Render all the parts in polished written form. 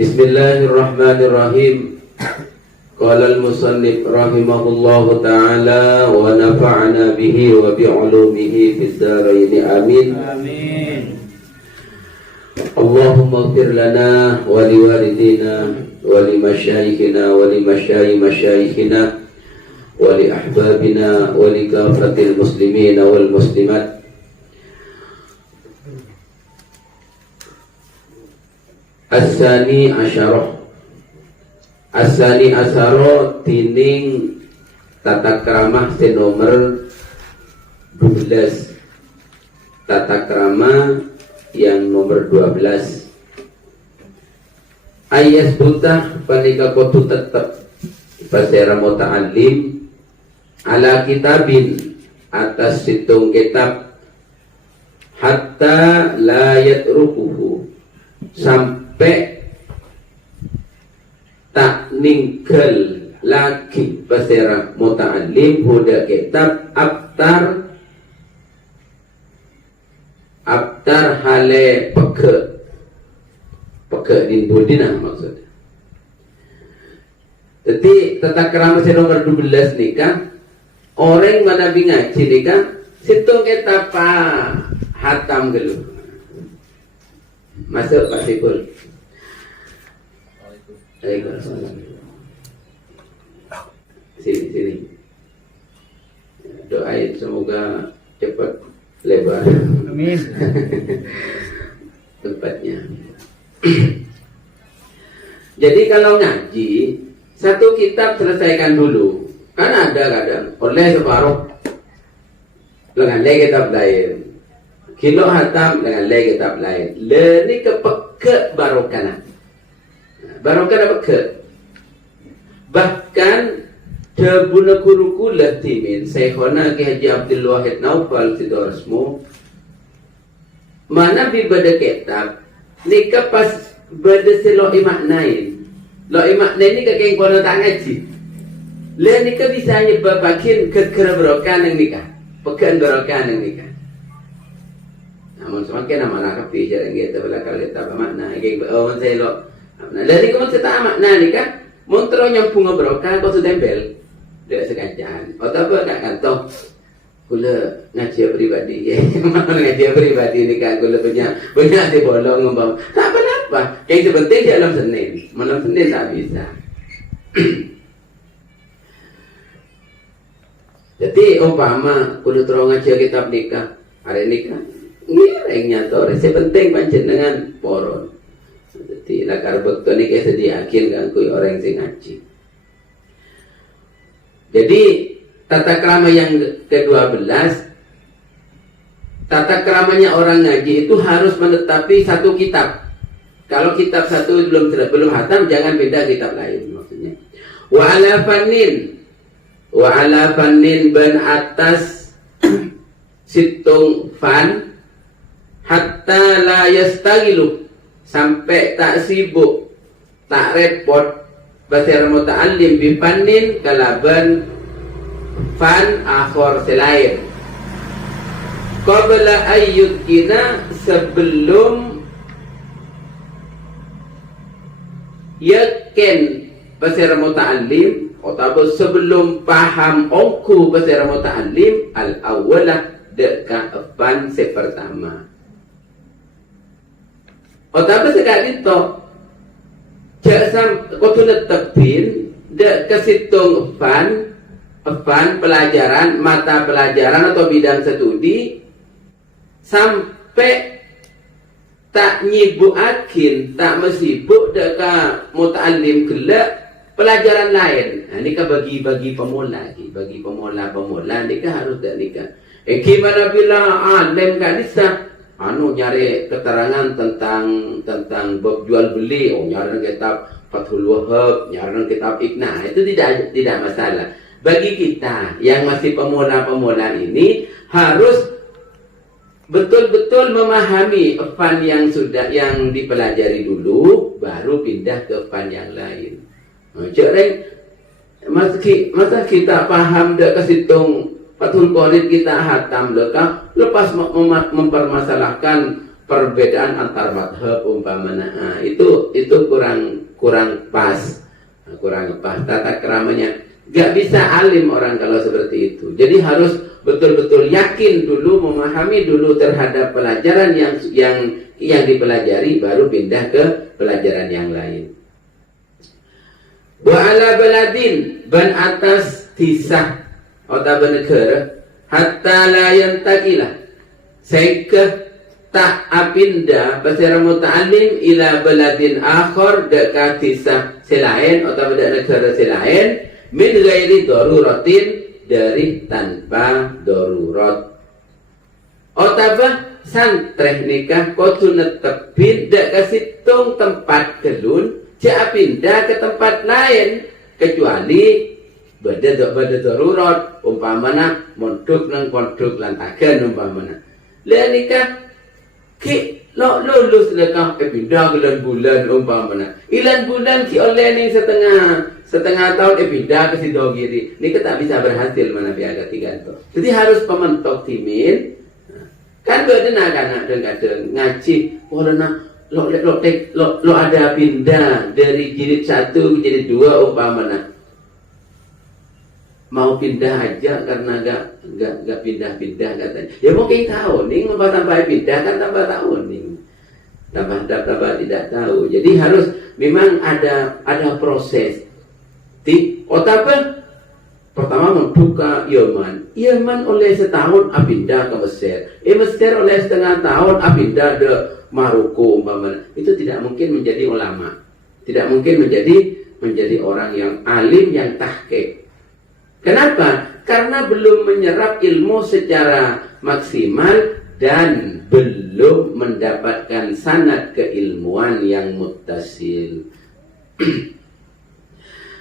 Bismillahirrahmanirrahim. Qala al-musannif rahimahullahu ta'ala wa nafa'ana bihi wa bi'ulumihi fid dharain amin. Amin. Allahumma ighfir lana wa liwalidina wa limasyayikhina wa limasyayikhina wa li ahbabina wa li kafatil muslimina wal muslimat. As-sani asyarah. As-sani asyarah tining tata krama nomor 12. Tata krama yang nomor 12. Ayat buta panika kotu tetap pasera muta'allim ala kitabin atas situng kitab hatta la yatrukuhu sampai tak ninggal lagi pasera muta'allim huda kitab abtar hale peke dindudina maksudnya. Jadi tata krama nomor 12 nikah orang mana ngaji nikah situng kitab hatam gelu. Masuk Pak Sikul. Waalaikumsalam. Sini. Doain semoga cepat lebar. Amin. Tempatnya. Jadi kalau ngaji satu kitab selesaikan dulu. Kan ada kadang oleh separuh dengan kitab lain. Kilo hatam dengan kitab lain. Ini kepeke barokana. Barokana peke. Bahkan Debuna guruku latimin Syekhona Ki Haji Abdul Wahid Naufal Sidoresmu mana bibada kitab nika pas bada selo imaknain lo imaknain ni kakek kono tak ngaji le nika bisa nyebabakin kekera berokan yang nikah pekan berokan yang nikah namun semakin nama nak kapi jarang kita belakang kita bermakna kakek oh selo le nika maksud tak makna nikah montro nyambung berokan kau sudah tempel dia sekajaan. Atau apa kat kantong kula ngaji pribadi. Ngaji pribadi ni kan kula banyak di bolong ngomong. Tak apa-apa. Yang penting dia malam Senin. Malam Senin tak bisa. Jadi umpama kula terus ngaji kitab nikah, hari nikah. Ngirengnya to, penting panjenengan poron. Jadi lakar bekto ni kaya sediakin kanggo orang sing ngaji. Jadi tata krama yang ke-12 tata kramanya orang ngaji itu harus menetapi satu kitab. Kalau kitab satu belum hatam jangan beda kitab lain maksudnya. Wa ala fannin ban atas situng fan hatta la yastagilu sampai tak sibuk tak repot basir muta'allim bifannin kalaban fan akhor selain qabla ayyukina sebelum yakin basir muta'allim atau sebelum paham ongku basir muta'allim al-awalah dekat fan sepertama atau sekali itu jasam kotu netepin dek kesitung fan pelajaran mata pelajaran atau bidang studi sampai tak nyibuakin tak mesibuk deka muta'allim gelak pelajaran lain. Nah, ini kan bagi pemula ini kan harus dak nikah. Gimana bila alim kan bisa nyari keterangan tentang bab jual beli, nyari kitab Fathul Wahab, nyari kitab Iqna, itu tidak masalah. Bagi kita yang masih pemula ini harus betul-betul memahami fan yang dipelajari dulu, baru pindah ke fan yang lain. Masa kita paham dah kesitung Fathul Qorib kita hatam lepas mempermasalahkan perbedaan antar madhab umpamanya. Itu kurang pas, kurang pas tata keramanya. Gak bisa alim orang kalau seperti itu. Jadi harus betul-betul yakin dulu, memahami dulu terhadap pelajaran yang dipelajari, baru pindah ke pelajaran yang lain. Wa ala baladin, ban atas tisah atau negara, hatta la yantakilah, sehingga tak apinda pasara muta'alim ila baladin akhar, dekat tisah selain atau negara selain, min ghairi daruratin, dari tanpa darurat. Otaba santreh nikah kudu netepin dak kasitung tempat kelun, jak pindah ke tempat lain kecuali bada darurat, umpamana mondok nang pondok lantagan umpamana. Le nikah ki lo lulus lekah pindah bulan umpamana. Ilan bulan ki oleh ning setengah tahun pindah ke sido kiri. Ini kita bisa berhasil mana biar tiga itu. Jadi harus pementok timin. Kan benar kan kadang ngaji. Lo ada pindah dari jilid 1 ke jilid 2 umpamana. Mau pindah aja karena gak pindah-pindah katanya. Ya mungkin tahu nih tambah pindah kan tambah tahun nih. Tambah tidak tahu. Jadi harus memang ada proses. Di Otapa pertama membuka Yaman oleh setahun pindah ke Mesir. Mesir oleh setengah tahun pindah ke Maroko umpamanya. Itu tidak mungkin menjadi ulama. Tidak mungkin menjadi orang yang alim, yang tahqiq. Kenapa? Karena belum menyerap ilmu secara maksimal dan belum mendapatkan sanad keilmuan yang muttasil.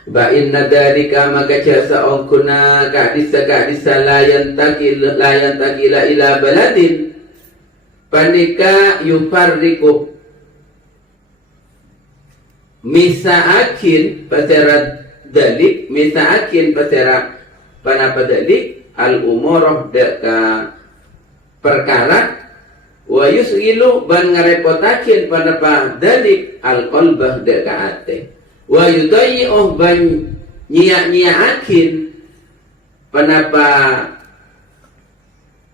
Ba inna dzalika maka jasa ongkuna kadisa layan takila ila baladin panika yufarriku misaakin pasara dalik, misaakin pasara panapa dalik al umurah deka perkara wa yusgilu ban ngarepotakin panapa dalik al qalbah deka ate wa yudayyi'uh ban nyiak-nyiakin panapa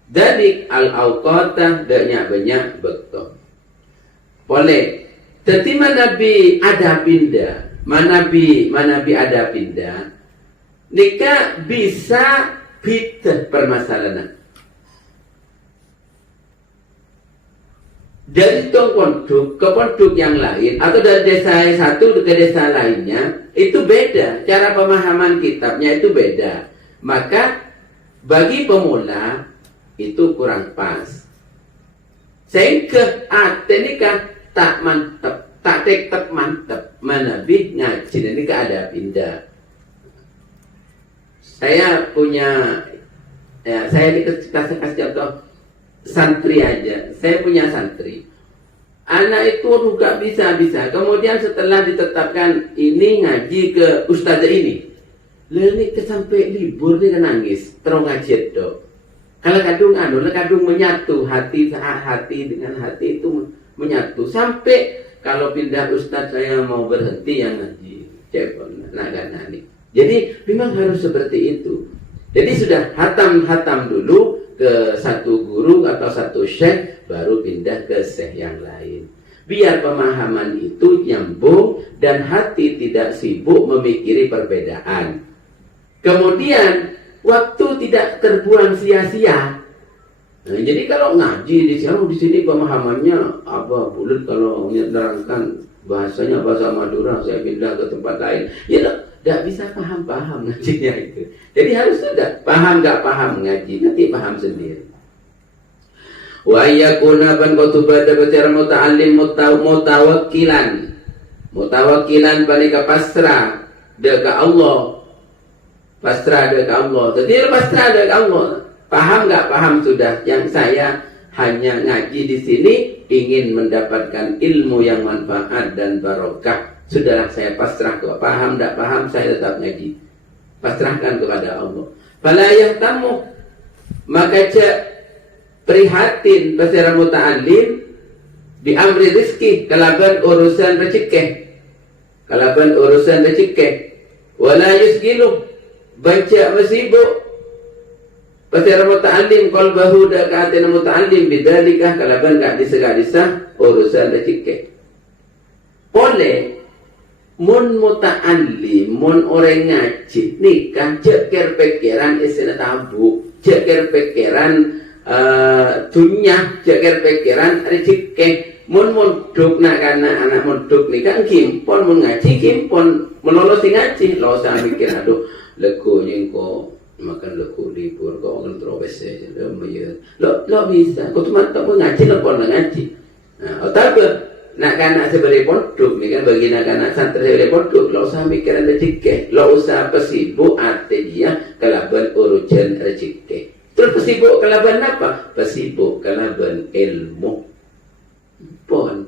dadik al-awqatah daknya banyak betul. Boleh. Tetapi manabi ada pindah, manabi ada pindah, nikah bisa pitah permasalahan. Dari pondok ke pondok yang lain atau dari desa satu ke desa lainnya itu beda, cara pemahaman kitabnya itu beda. Maka bagi pemula itu kurang pas. Sehingga nikah tak mantep, tak tetap mantep, manabi ngaji ini ada pindah. Saya punya, saya kasih contoh. Santri aja, saya punya santri. Anak itu juga bisa. Kemudian setelah ditetapkan ini ngaji ke ustazah ini, lalu sampai libur dia nangis, terus ngaji dok. Kalau kadung menyatu hati dengan hati itu menyatu sampai kalau pindah ustaz saya mau berhenti yang ngaji cepon naga-nani. Jadi memang harus seperti itu. Jadi sudah hatam dulu ke satu guru atau satu syekh, baru pindah ke syekh yang lain. Biar pemahaman itu nyambung dan hati tidak sibuk memikiri perbedaan. Kemudian waktu tidak terbuang sia-sia. Nah, jadi kalau ngaji di sini pemahamannya apa bulat, kalau menerangkan bahasanya bahasa Madura, saya pindah ke tempat lain. Ya tidak bisa paham ngajinya itu. Jadi harus sudah paham nggak paham ngaji, nanti paham sendiri. Wa yakuna ban kutubada bicara muta'allim mutawakkilan panika pasrah deka Allah. Pasrah deka Allah. Jadi pasrah deka Allah. Paham nggak paham sudah. Yang saya hanya ngaji di sini ingin mendapatkan ilmu yang manfaat dan barokah. Sudahlah saya pasrah, kalau paham tidak paham saya tetap ngaji. Pasrahkan kepada Allah. Falayah tamu, maka prihatin pasira muta'alim Di amri rizki kalaban urusan rezeki. Wala yusgilu baca masibuk pasir muta'allim qalbahu da kaatina muta'allim bidalikah kalaban ka disa urusan rezeki. Oleh mun muta'allim mun orang ngaji nikah ceker pikiran isina tabu, ceker pikiran dunya, ceker pikiran rezeki. Mun duk nak kana anak mun duk nikah kimpon mun ngaji kimpon menolos ngaji lo usah mikir aduh lego nyengko makan lego libur kok kontroversi aja lo bisa kok cuma tak ngaji lo pon ngaji nah tapi nak kana seberi pondok ni kan bagi nak anak santri seberi pondok lo usah mikir rezeki lo usah pesibuk arti dia kalaban urusan rezeki terus pesibuk kalaban apa pesibuk kalaban ilmu pun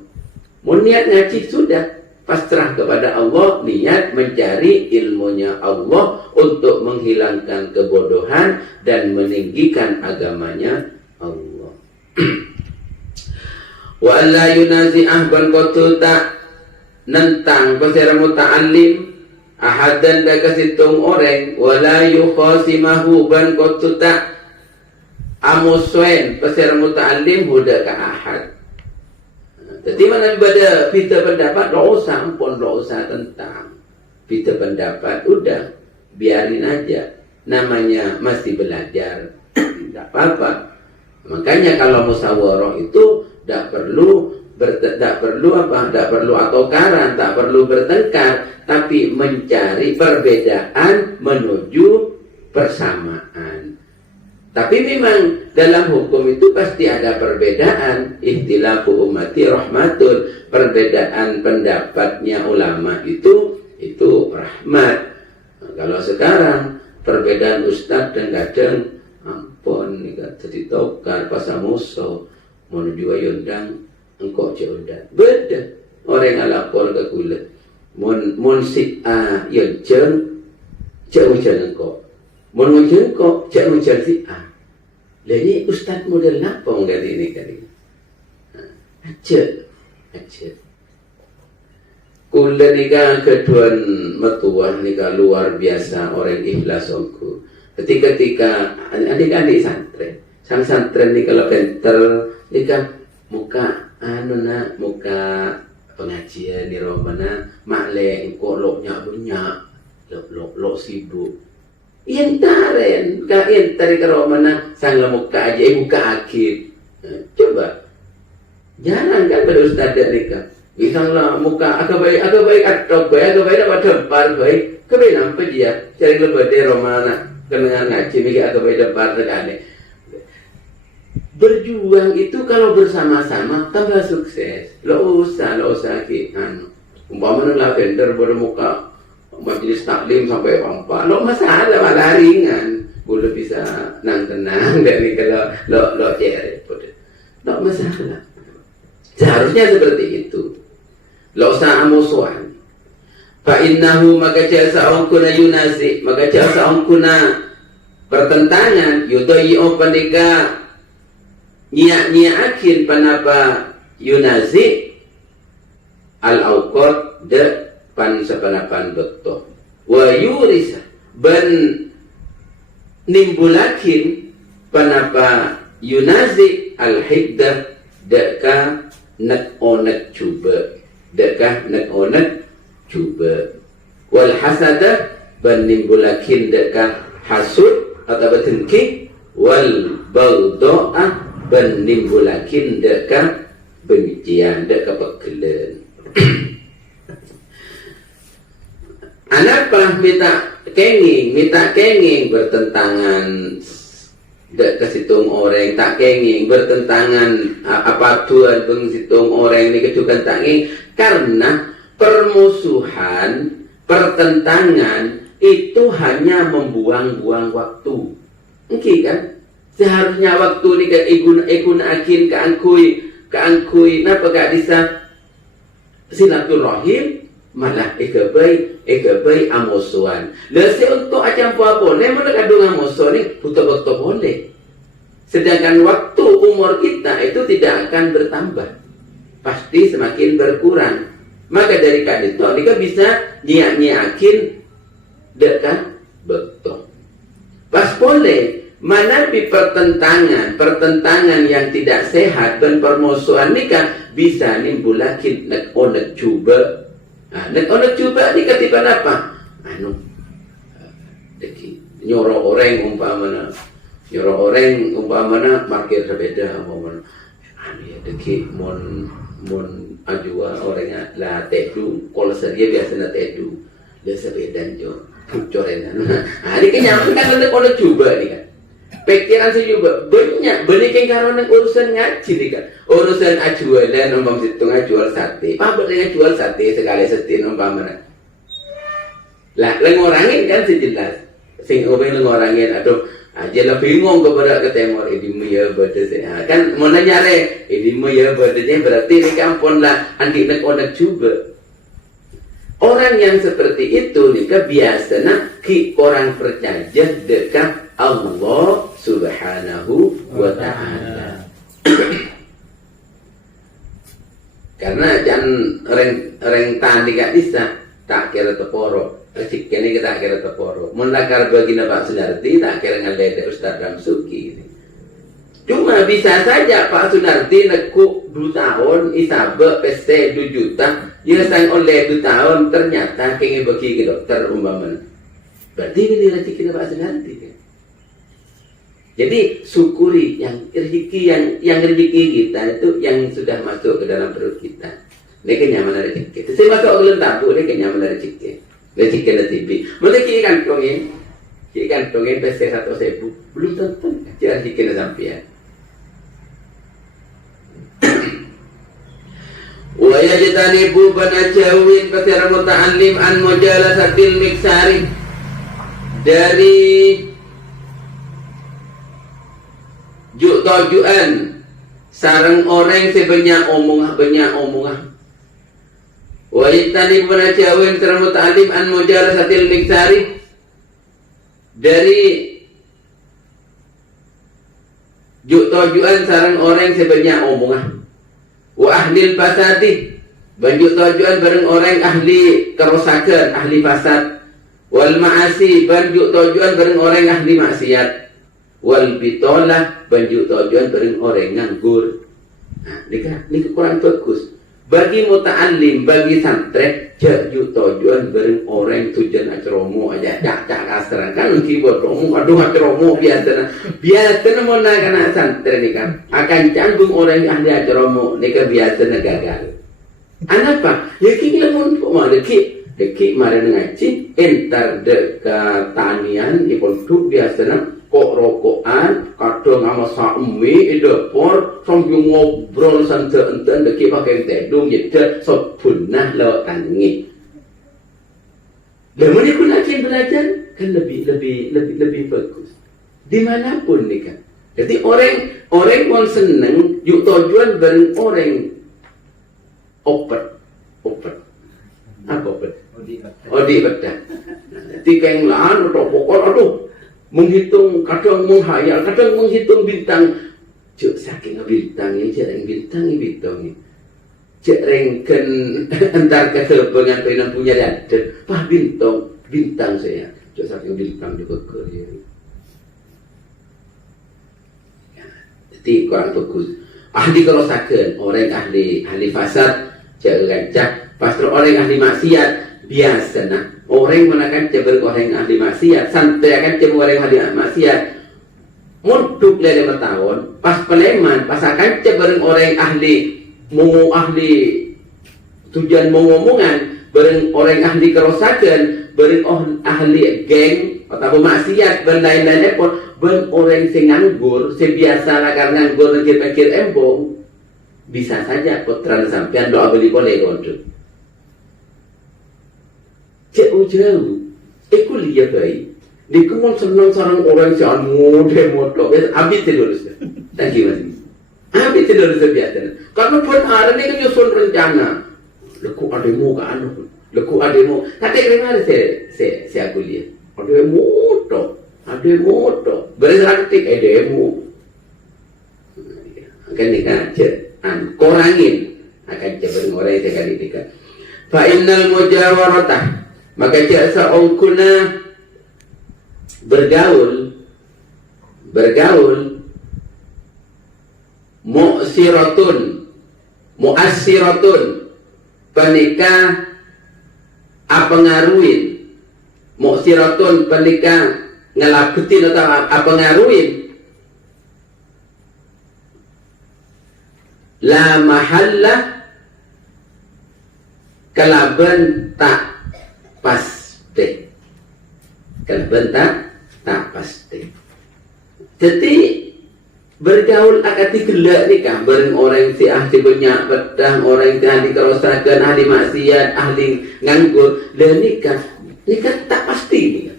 mau niat ngaji sudah pasrah kepada Allah, niat mencari ilmunya Allah untuk menghilangkan kebodohan dan meninggikan agamanya Allah. Wa alla yunazi'ah ban kotu tak nentang pasir muta'allim ahadan da kasitung orang wala yukhasimahu ban kotu tak amuswen pasir muta'allim huda ka ahad. Jadi mana ibadah kita pendapat lo usah tentang kita pendapat udah biarin aja namanya masih belajar tidak apa-apa. Makanya kalau musyawarah itu tidak perlu atokaran, tak perlu bertengkar, tapi mencari perbedaan menuju persamaan. Tapi memang dalam hukum itu pasti ada perbedaan. Ikhtilafu ummati rahmatun. Perbedaan pendapatnya ulama itu rahmat. Nah, kalau sekarang perbedaan ustaz dan kadang ampun nih jadi tokar pasamuso menuju ayundang engkau ceudan. Beda orang alapol ke kulit. Mun si a yang jeng engkau. Mun engkau cek si a. Jadi ustaz model napong dari ini kali. Aja. Kula nika keduan metuah nika luar biasa orang ikhlas ongku. Ketika adik-adik santren, sang santren nika kalau pinter nika muka muka pengajian di romana makle engko lo nyak lo sibuk. Intaren tari karo mana sang muka aja buka akhir. Coba jarang kan pada ustaz nikah. Bisanglah muka agak baik atau baik dapat depan baik. Kebaik nampak dia cari lebih dari romana kenangan ngaji mikir agak baik depan tegane. Berjuang itu kalau bersama-sama tambah sukses. Lo usah umpama lavender bermuka majelis taklim sampai pampa, lo masalah malah ringan, boleh bisa nang tenang dari kalau lo cari, lo masalah. Seharusnya seperti itu. Lo usah amusuhan. Fa innahu maka jasa ongkuna yunasi, maka jasa ongkuna pertentangan yudayu panika nyiakin panapa yunasi al auqat de pan sepanapan betul wa yurisa ban nimbulakin panapa yunazi al hiddah deka nak onak cuba wal hasada ban nimbulakin deka hasud atau betengki wal bagdoa ban nimbulakin deka bencian deka pekelen. Anapa minta kenging bertentangan dek kesitung orang tak kenging bertentangan apa tuan bengsitung orang ini kecukan taking karena permusuhan pertentangan itu hanya membuang-buang waktu. Oke kan? Seharusnya waktu ini ke ikun akin ke angkui napa gak bisa silaturahim malah ikabai amusuan. Lese untuk acam boleh mana kadung amusuan ni betul-betul boleh. Sedangkan waktu umur kita itu tidak akan bertambah. pasti semakin berkurang. Maka dari karena itu nika bisa nyiak-nyiakin dekat betul. Pas boleh menapi pertentangan yang tidak sehat dan permusuhan nika bisa nimbulakin nek-onek cuba. Nek-onek cuba nika tiba apa? Nyoro orang umpamana parkir sepeda umpamana deki mon ajua orangnya lah tedu kalau sedia biasa tedu dia sepeda jo corenan ini kenyaman kan ada coba nih kan pikiran saya juga banyak yang karena urusan ngaji nih kan urusan ajualan umpam situ ngajual sate apa yang jual sate sekali setin umpamana lah ngorangin kan sejelas sing orang ngorangin atau aja lah bingung kepada ketemor ini ya berdasarnya kan mau nanya ini ya berdasarnya berarti ini kampun lah anti nek juga orang yang seperti itu nih biasanya ki orang percaya dekat Allah Subhanahu wa Ta'ala. Karena jangan reng tani gak bisa tak kira teporo rezeki ini kita kira teporo menakar bagi Pak Sunardi tak kira ngalede Ustaz Ramsuki. Cuma bisa saja Pak Sunardi neku 2 tahun isabe peste 2 juta ya sang oleh 2 tahun ternyata kengin bagi ke dokter umpaman berarti ini rezeki Pak Sunardi kan? Jadi syukuri yang rezeki kita itu yang sudah masuk ke dalam perut kita. Ini kenyamanan rezeki. Saya masuk ke dalam tabu ini kenyamanan rezeki. Rezeki ada TV. Mereka kiri kantongin PC 100.000 belum tentu jadi rezeki ada sampai. Wa yajtanibu banajawin kasira muta'allim an mujalasatil miksari dari tujuan sarang orang sebanyak omongan wa yajtanibu banajawin kasira muta'allim an mujalasatil miksari dari tujuan sarang orang sebanyak omongan wa ahlil fasadi banjuk tujuan bareng orang ahli kerosakan ahli fasad wal ma'asi banjuk tujuan bareng orang ahli maksiat wal bitolah banjuk tujuan bareng orang nganggur. Nah, ini kurang bagus bagi muta'allim bagi santri banjuk tujuan bareng orang tujuan acromo aja cak kasran kan keyboard romo aduh acromo biasa mau nak santri ni kan akan canggung orang ahli acromo ni kan biasa gagal. Anapa? Ya kini lamun kok malah deki mari ngaji entar dekat tanian ipun biasa kok rokokan kadang sama saemi di dapur sambil ngobrol santai-santai deki pakai tedung jadi sebunah lewat tangi. Dan mereka lagi belajar kan lebih bagus dimanapun nih kan. Jadi orang mau seneng yuk tujuan bareng orang open apa open odi betul. Jadi kayak lahan atau pokok aduh menghitung kadang menghayal kadang menghitung bintang cuk saking bintangnya jarang bintangnya jarangkan entar kesebengan pengen punya dan pah bintang saya cuk saking bintang juga kerja. Jadi kurang bagus ahli kerosakan orang ahli fasad jangan pastor orang ahli maksiat biasa orang menakan ceber orang ahli maksiat santai akan ceber orang ahli maksiat muduk lele tahun pas peleman pas akan ceber orang ahli tujuan mengomongan bareng orang ahli kerosakan bareng ahli geng atau maksiat dan lain-lain pun ben orang sing nganggur sebiasa lah karena nganggur pikir embong bisa saja putra sampean doa beli boleh konco jauh kuliah baik di kumon senang sarang orang yang moto habis terus thank you mas habis terus biasa karena pun ada ni kan nyusun rencana leku ademu kan leku ademu tapi kenapa saya kuliah ada moto berarti demo kan ni kan kurangin akan jabar orang yang kali tiga. Fa innal mujawaratah, maka jasa ongkuna bergaul mu'assiratun panika apengaruin, mu'assiratun panika ngelabutin atau apengaruin, la mahalla kalaban tak pasti, kalaban tak pasti. Jadi bergaul akati gelak ni kan bareng orang si ahli banyak pedang, orang si ahli kerosakan, ahli maksiat, ahli nganggur, dan nikah tak pasti ni kan.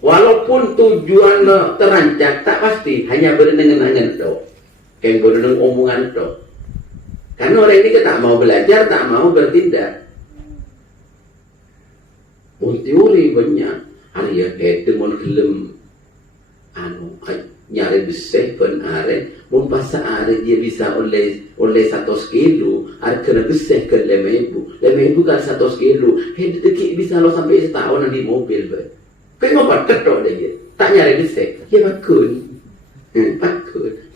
Walaupun tujuan terancam tak pasti, hanya berenang-enangan tu, kan berenang omongan tu. Karena orang ini tak mau belajar, tak mau bertindak. Teori banyak, hari ya itu mau gelem nyari besar pun are, mau pasal are dia bisa oleh 100 kilo, are kena besar ke 5,000 kan 100 kilo, detik bisa lo sampai setahun di mobil ber. Kau mau pakai tok dia, tak nyari besar, dia bakun,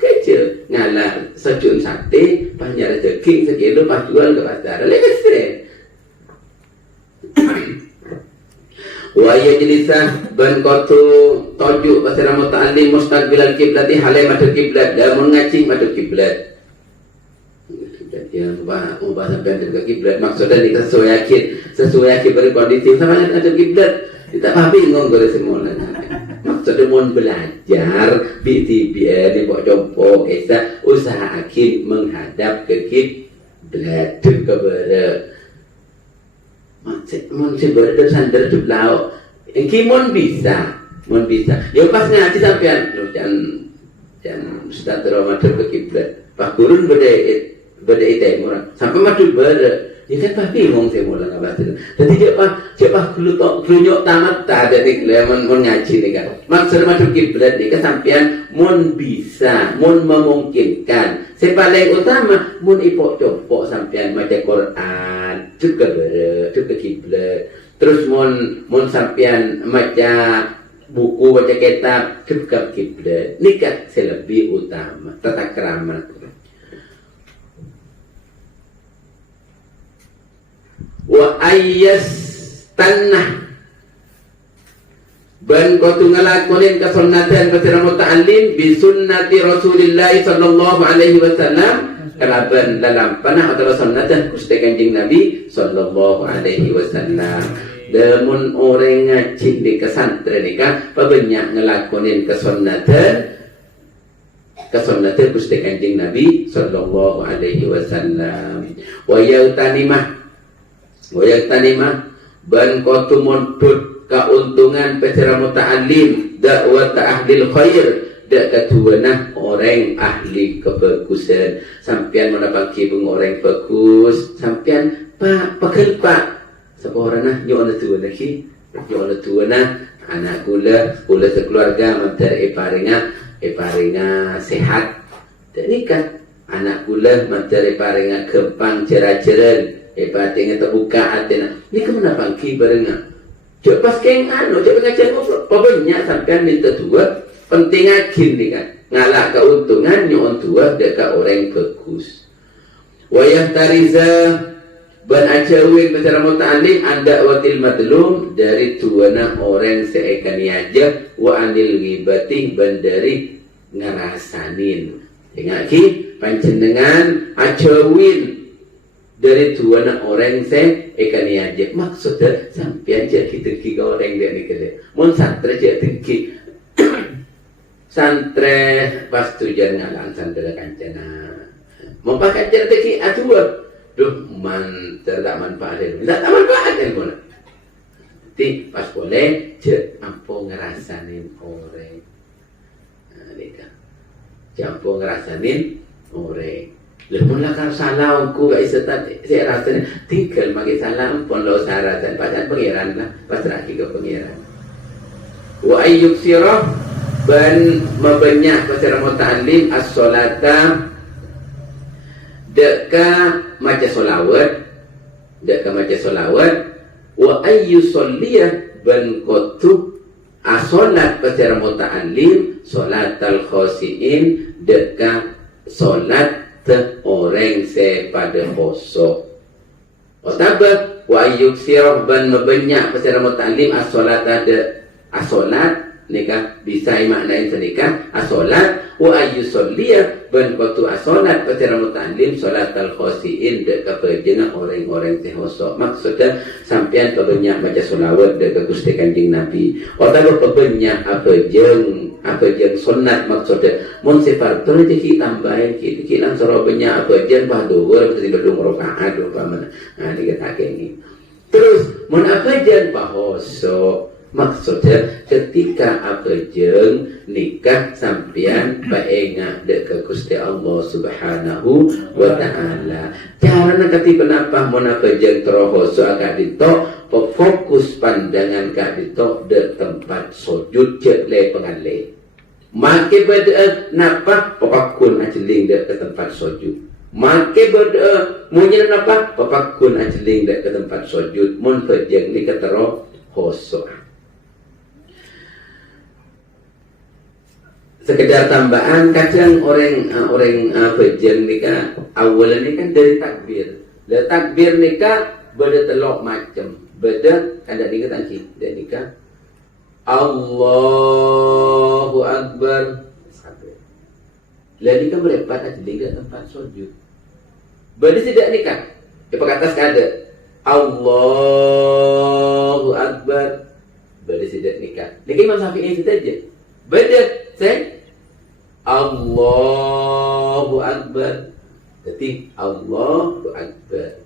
kerja ngalah secun sate, pas nyari daging sekilo, pas jual ke pasar, lebih besar. Wahai jenisah ban kotu tojuk pasal muta'allim mustaqbilal kiblati halai madhab kiblat dan mengacing madhab kiblat. Yang ubah sampai ke kiblat maksudnya kita sesuai yakin berkondisi sama dengan madhab kiblat. Kita bingung kalau semua maksudnya mau belajar BTBN ni buat jompo kita usahakan menghadap ke kiblat kepada mun sebenarnya sandar jublau engki mun bisa ya pas ngaji sampean jangan sudah terlalu ke kiblat pak gurun beda timur sampai madu beda ya kan pasti ngomong saya mula ngabatin jadi siapa kelunyok tamat tak ada nih mun ngaji nih kan maksud madu kiblat nih kan sampean mun bisa mun memungkinkan paling utama mun ipok copok sampean maca Quran juga kiblat terus mun sampean maca buku baca kitab juga kiblat nikah selebih utama tata krama wa ayyas tanah ban kotu ngalakonin kesunnatan pasira muta'allim bi sunnati Rasulillah sallallahu alaihi wasallam kalaban dalam panah atau sunnatan Gusti Kanjeng Nabi sallallahu alaihi wasallam. Lamun orang ngaji di pesantren ni kan banyak ngelakonin kesunnatan Gusti Kanjeng Nabi sallallahu alaihi wasallam. Wa yautanimah ban kotu mondut keuntungan peserta muta'allim dakwah ahlil khair dak ketuanah orang ahli kebagusan sampean menapaki beng orang bagus sampean pak pegel pak seorang nyo ana tuana anak kula sekeluarga mantar paringa sehat dan nikah anak kula mantar paringa kempang jera-jeran patinga terbuka atena ni kemana pangki barenga. Cuk pas keng cuk pengajian ngobrol, pokoknya sampean minta dua, penting agin nih kan, ngalah keuntungan nyon dua dekat orang bagus. Wayah tariza ban ajawin bicara muta'allim anda watil madlum dari tuana orang seekani aja wa anil ghibati ban dari ngarasanin. Ingaki panjenengan ajawin dari tuana orang ekani aja maksudnya sampai aja dengki ke orang dia nih kerja mun santre aja dengki santre pas tujuan ngalang santre kancana mau pakai aja dengki aduh tak manfaat tak manfaat yang mana ti pas boleh je ampo ngerasanin orang jampo ngerasanin orang. Lepas kalau salah aku gak bisa saya rasanya tinggal bagi salah pun lo saratan pasal pengiran lah pasrah ke pengiran. Wa ayyuk sirah ban mabanyak pasal muta'allim as-salata deka maca solawat wa ayyu salliyah ban kotu asolat pasir muta'allim solatal khosiin deka solat te orang pada khosok otabak wa ayyuk sirah ban mabanyak pasir muta'allim asolat ada asolat nikah bisa maknain senikah asolat wa ayyu salliyah ban waktu asolat pasir muta'allim solatal khosiin dek keperjena orang-orang tehosok maksudnya sampean kebanyak baca solawat dek Gusti Kanjeng Nabi otak kebanyak apa jeng sunat maksudnya mun sifat tu rezeki tambahin kita lang soro banyak apa jeng paduhur berarti berdung rakaat umpamana nah dikatakan ini terus mun apa jeng pahosok maksudnya ketika apa jeng nikah sampian baenga dek ke Gusti Allah Subhanahu wa taala. Carana kati penapa mun apa jeng trohoso agak ditok fokus pandangan kak ditok de tempat sujud cek le pengale. Make beda napa papakun ajeling dek ke tempat sujud. Make beda munnya napa papakun ajeling dek ke tempat sujud mun pejeng nikah trohoso. Sekedar tambahan kadang orang pejeng nikah awalnya kan dari takbir nikah beda telok macam beda ada nikah tangki dan nikah Allahu Akbar lah nikah berepat aja nikah tempat sujud beda tidak nikah di atas ada Allahu Akbar beda tidak nikah Imam Syafi'i itu aja beda saya Allahu Akbar jadi Allahu Akbar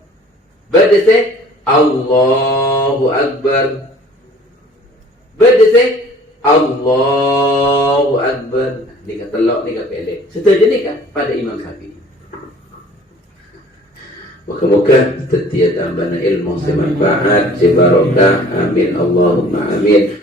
beda saya Allahu Akbar beda saya Allahu Akbar nikah telok nikah pelek setuju nikah pada Imam Syafi'i. Moga-moga setiap tambahna ilmu semanfaat sebarokah amin Allahumma amin.